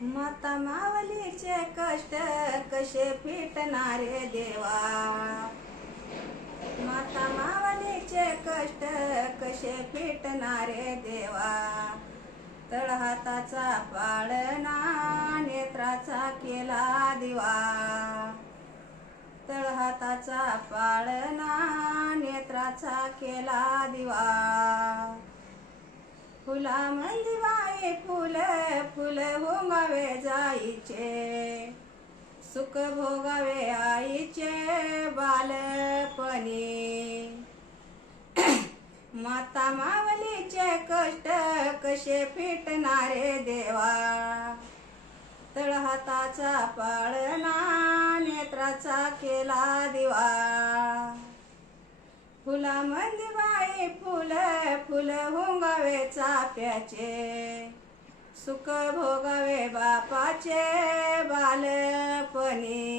माता मावलीचे कष्ट कसे फिटणारे देवा? माता मावलीचे कष्ट कसे फिटणारे देवा? तळहाताचा पाळणा नेत्राचा केला दिवा. तळहाताचा पाळणा नेत्राचा केला दिवा. फुला मंदिवाई फुल फुल भोगावे जाईचे. सुख भोगावे आईचे बालपणी. माता मावलीचे कष्ट कसे फिटणारे देवा. तळहाताचा पाळणा नेत्राचा केला दिवा. मंदिबाई फुल फुल होंगावे चाप्याचे. सुख भोगावे बापाचे बालपणी.